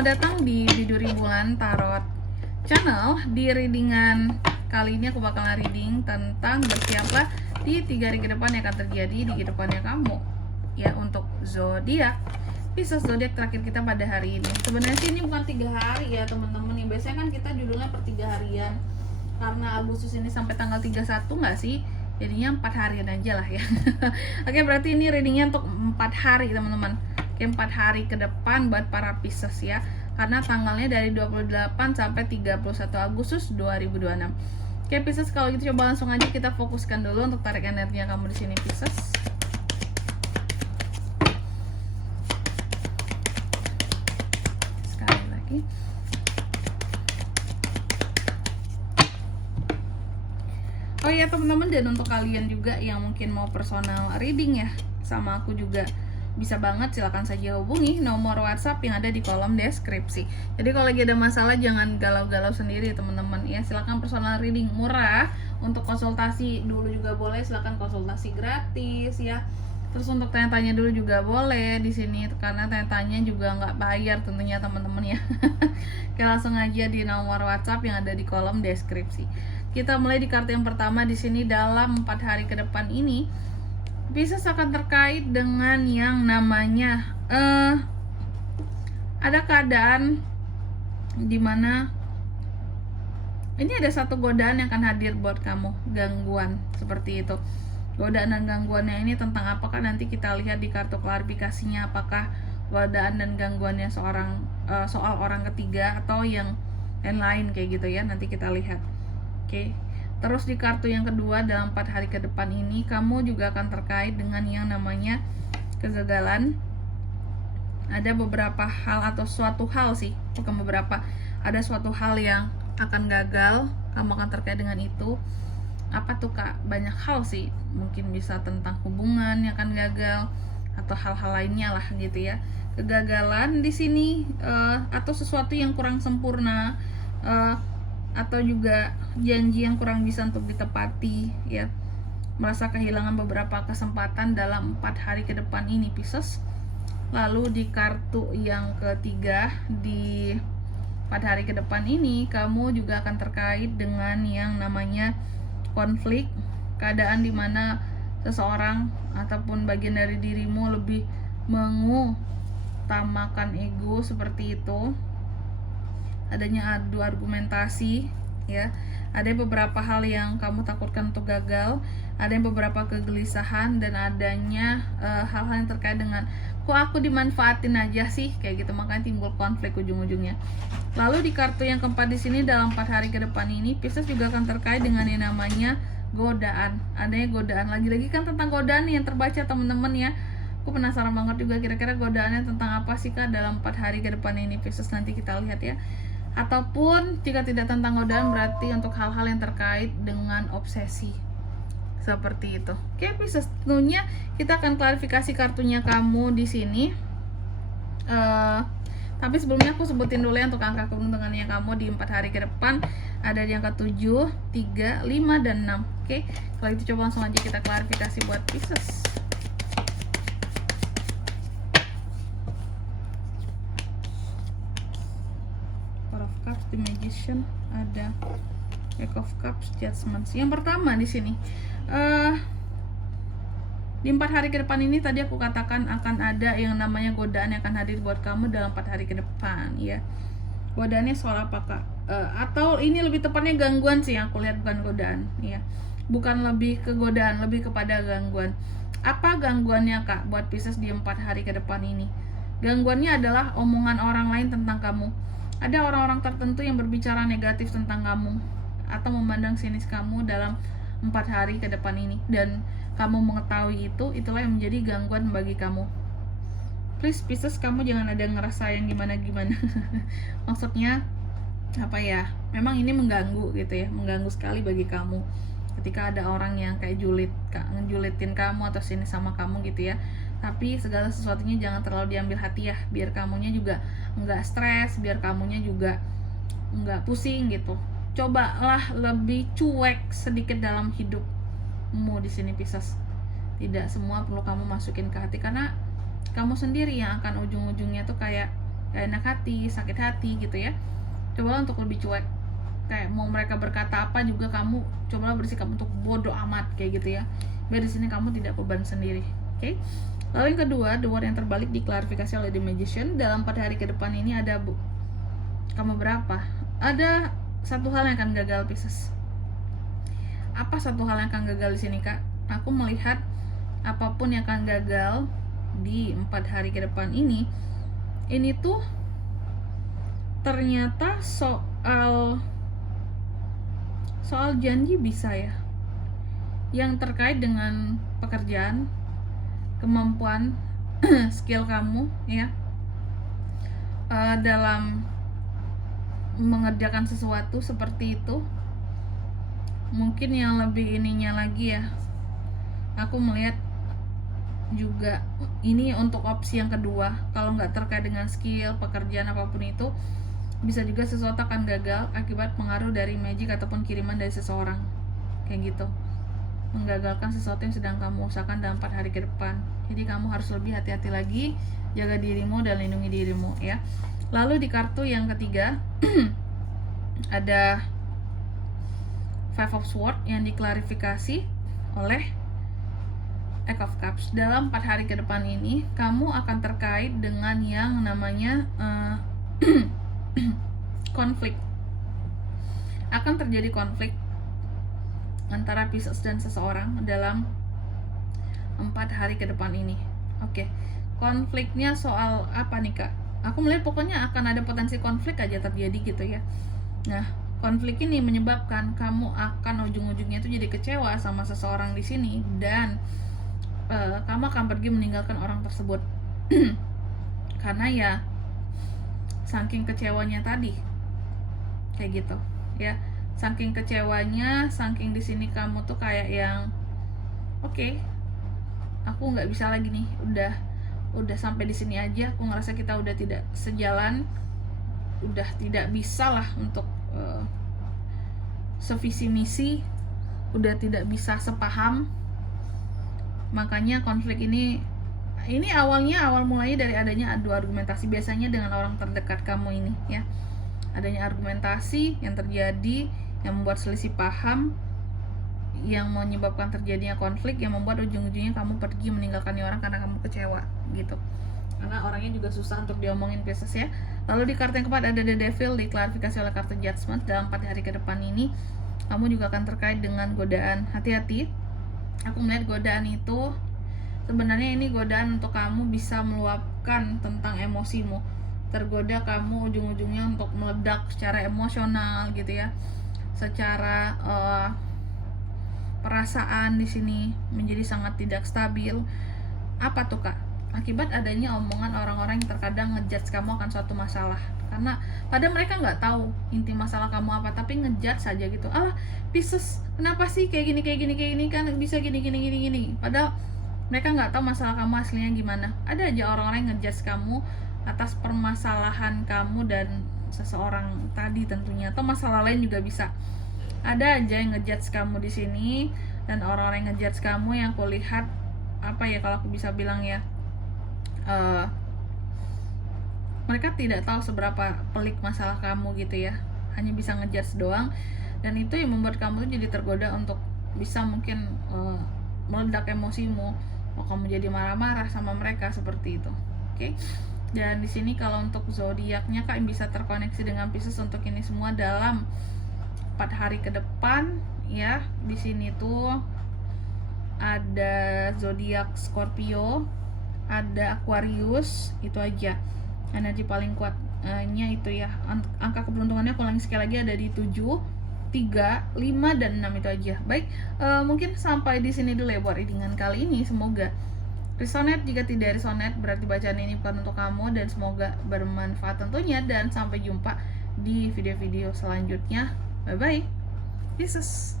Selamat datang di Biduri Bulan Tarot Channel. Di readingan kali ini aku bakalan reading tentang bersiaplah di 3 hari ke depan yang akan terjadi di kehidupannya kamu. Ya, untuk zodiak Pisces, zodiak terakhir kita pada hari ini. Sebenarnya sih ini bukan 3 hari ya teman-teman. Biasanya kan kita judulnya per 3 harian. Karena Agustus ini sampai tanggal 31 nggak sih? Jadinya 4 harian aja lah ya. Oke, berarti ini readingnya untuk 4 hari teman-teman. 4 hari ke depan buat para Pisces ya, karena tanggalnya dari 28 sampai 31 Agustus 2026. Oke Pisces, kalau gitu coba langsung aja kita fokuskan dulu untuk tarik energinya kamu di sini Pisces. Sekali lagi. Oh ya teman-teman, dan untuk kalian juga yang mungkin mau personal reading ya sama aku juga, bisa banget, silahkan saja hubungi nomor WhatsApp yang ada di kolom deskripsi. Jadi kalau lagi ada masalah jangan galau-galau sendiri teman-teman ya, silahkan personal reading murah. Untuk konsultasi dulu juga boleh, silahkan konsultasi gratis ya. Terus untuk tanya-tanya dulu juga boleh di sini, karena tanya-tanya juga nggak bayar tentunya teman-teman ya. Oke, langsung aja di nomor WhatsApp yang ada di kolom deskripsi. Kita mulai di kartu yang pertama di sini. Dalam 4 hari ke depan ini Pisces akan terkait dengan yang namanya ada keadaan dimana ini ada satu godaan yang akan hadir buat kamu, gangguan seperti itu. Godaan dan gangguannya ini tentang apakah, nanti kita lihat di kartu klarifikasinya, apakah godaan dan gangguannya soal orang ketiga atau yang lain kayak gitu ya, nanti kita lihat. Oke. Terus di kartu yang kedua, dalam 4 hari ke depan ini kamu juga akan terkait dengan yang namanya kegagalan. Ada beberapa hal atau suatu hal sih, bukan beberapa, ada suatu hal yang akan gagal, kamu akan terkait dengan itu. Apa tuh Kak? Banyak hal sih, mungkin bisa tentang hubungan yang akan gagal atau hal-hal lainnya lah gitu ya. Kegagalan di sini atau sesuatu yang kurang sempurna, atau juga janji yang kurang bisa untuk ditepati ya, merasa kehilangan beberapa kesempatan dalam 4 hari ke depan ini Pisces. Lalu di kartu yang ketiga, di 4 hari ke depan ini kamu juga akan terkait dengan yang namanya konflik, keadaan dimana seseorang ataupun bagian dari dirimu lebih mengutamakan ego seperti itu. Adanya adu argumentasi ya, ada beberapa hal yang kamu takutkan untuk gagal, ada yang beberapa kegelisahan, dan adanya hal-hal yang terkait dengan kok aku dimanfaatin aja sih kayak gitu, makanya timbul konflik ujung-ujungnya. Lalu di kartu yang keempat di sini, dalam 4 hari ke depan ini Pisces juga akan terkait dengan yang namanya godaan. Adanya godaan, lagi-lagi kan tentang godaan yang terbaca teman-teman ya. Aku penasaran banget juga kira-kira godaannya tentang apa sih Kak dalam 4 hari ke depan ini Pisces, nanti kita lihat ya. Ataupun jika tidak tentang godaan, berarti untuk hal-hal yang terkait dengan obsesi seperti itu. Oke Pisces, tentunya kita akan klarifikasi kartunya kamu di sini. Tapi sebelumnya aku sebutin dulu ya untuk angka keuntungannya kamu di 4 hari ke depan. Ada di angka 7, 3, 5, dan 6. Oke, kalau itu coba langsung aja kita klarifikasi buat Pisces. The Magician, ada Back of Cups, Judgment. Yang pertama di sini, di 4 hari ke depan ini tadi aku katakan akan ada yang namanya godaan yang akan hadir buat kamu dalam 4 hari ke depan ya. Godaannya soal apa Kak? Atau ini lebih tepatnya gangguan sih yang aku lihat, bukan godaan ya. Bukan lebih ke godaan, lebih kepada gangguan. Apa gangguannya Kak buat Pisces di 4 hari ke depan ini? Gangguannya adalah omongan orang lain tentang kamu. Ada orang-orang tertentu yang berbicara negatif tentang kamu atau memandang sinis kamu dalam 4 hari ke depan ini, dan kamu mengetahui itu, itulah yang menjadi gangguan bagi kamu. Please Pisces, kamu jangan ada ngerasa yang gimana-gimana. Maksudnya apa ya, memang ini mengganggu gitu ya, mengganggu sekali bagi kamu ketika ada orang yang kayak ngejulitin kamu atau sinis sama kamu gitu ya. Tapi segala sesuatunya jangan terlalu diambil hati ya, biar kamunya juga nggak stres, biar kamunya juga nggak pusing gitu. Cobalah lebih cuek sedikit dalam hidupmu di sini Pisces. Tidak semua perlu kamu masukin ke hati, karena kamu sendiri yang akan ujung-ujungnya tuh kayak gak enak hati, sakit hati gitu ya. Cobalah untuk lebih cuek, kayak mau mereka berkata apa juga kamu cobalah bersikap untuk bodoh amat kayak gitu ya, biar di sini kamu tidak beban sendiri. Oke. Lalu yang kedua, the word yang terbalik diklarifikasi oleh the magician. Dalam 4 hari ke depan ini ada kamu berapa? Ada satu hal yang akan gagal, Pisces. Apa satu hal yang akan gagal di sini, Kak? Aku melihat apapun yang akan gagal di 4 hari ke depan ini tuh ternyata soal janji bisa ya, yang terkait dengan pekerjaan, kemampuan, skill kamu ya, dalam mengerjakan sesuatu seperti itu. Mungkin yang lebih ininya lagi ya, aku melihat juga ini untuk opsi yang kedua, kalau nggak terkait dengan skill, pekerjaan apapun itu, bisa juga sesuatu akan gagal akibat pengaruh dari magic ataupun kiriman dari seseorang kayak gitu, menggagalkan sesuatu yang sedang kamu usahakan dalam 4 hari ke depan. Jadi kamu harus lebih hati-hati lagi, jaga dirimu dan lindungi dirimu ya. Lalu di kartu yang ketiga ada Five of Swords yang diklarifikasi oleh Eight of Cups. Dalam 4 hari ke depan ini kamu akan terkait dengan yang namanya konflik. Akan terjadi konflik antara Pisces dan seseorang dalam 4 hari ke depan ini. Oke. Konfliknya soal apa nih, Kak? Aku melihat pokoknya akan ada potensi konflik aja terjadi gitu ya. Nah, konflik ini menyebabkan kamu akan ujung-ujungnya itu jadi kecewa sama seseorang di sini, dan kamu akan pergi meninggalkan orang tersebut karena ya saking kecewanya tadi kayak gitu ya, saking kecewanya, saking di sini kamu tuh kayak yang oke, aku nggak bisa lagi nih, udah sampai di sini aja, aku ngerasa kita udah tidak sejalan, udah tidak bisa lah untuk sevisi misi, udah tidak bisa sepaham. Makanya konflik ini awal mulanya dari adanya adu argumentasi, biasanya dengan orang terdekat kamu ini ya. Adanya argumentasi yang terjadi yang membuat selisih paham, yang menyebabkan terjadinya konflik, yang membuat ujung-ujungnya kamu pergi meninggalkan orang karena kamu kecewa gitu. Karena orangnya juga susah untuk diomongin, Pisces ya. Lalu di kartu yang keempat ada The Devil, diklarifikasi oleh kartu Judgment. Dalam 4 hari ke depan ini kamu juga akan terkait dengan godaan. Hati-hati, aku melihat godaan itu sebenarnya ini godaan untuk kamu bisa meluapkan tentang emosimu. Tergoda kamu ujung-ujungnya untuk meledak secara emosional gitu ya, secara perasaan di sini menjadi sangat tidak stabil. Apa tuh, Kak? Akibat adanya omongan orang-orang yang terkadang ngejudge kamu akan suatu masalah, karena padahal mereka nggak tahu inti masalah kamu apa, tapi ngejudge saja gitu. Alah, Pisces, kenapa sih kayak gini kan bisa gini. Padahal mereka nggak tahu masalah kamu aslinya gimana. Ada aja orang-orang yang ngejudge kamu atas permasalahan kamu dan seseorang tadi tentunya, atau masalah lain juga bisa. Ada aja yang ngejudge kamu di sini, dan orang-orang yang ngejudge kamu yang aku lihat apa ya, kalau aku bisa bilang ya, mereka tidak tahu seberapa pelik masalah kamu gitu ya, hanya bisa ngejudge doang, dan itu yang membuat kamu tuh jadi tergoda untuk bisa mungkin meledak emosimu, mau kamu jadi marah-marah sama mereka seperti itu. Oke. Dan di sini kalau untuk zodiaknya, Kak, bisa terkoneksi dengan Pisces untuk ini semua dalam 4 hari ke depan ya. Di sini tuh ada zodiak Scorpio, ada Aquarius, itu aja energi paling kuatnya itu ya. Angka keberuntungannya aku ulangi sekali lagi, ada di 7, 3, 5, dan 6, itu aja. Baik, mungkin sampai di sini dulu ya buat readingan kali ini. Semoga resonate. Jika tidak resonate berarti bacaan ini bukan untuk kamu, dan semoga bermanfaat tentunya, dan sampai jumpa di video-video selanjutnya. Bye bye. Yesus.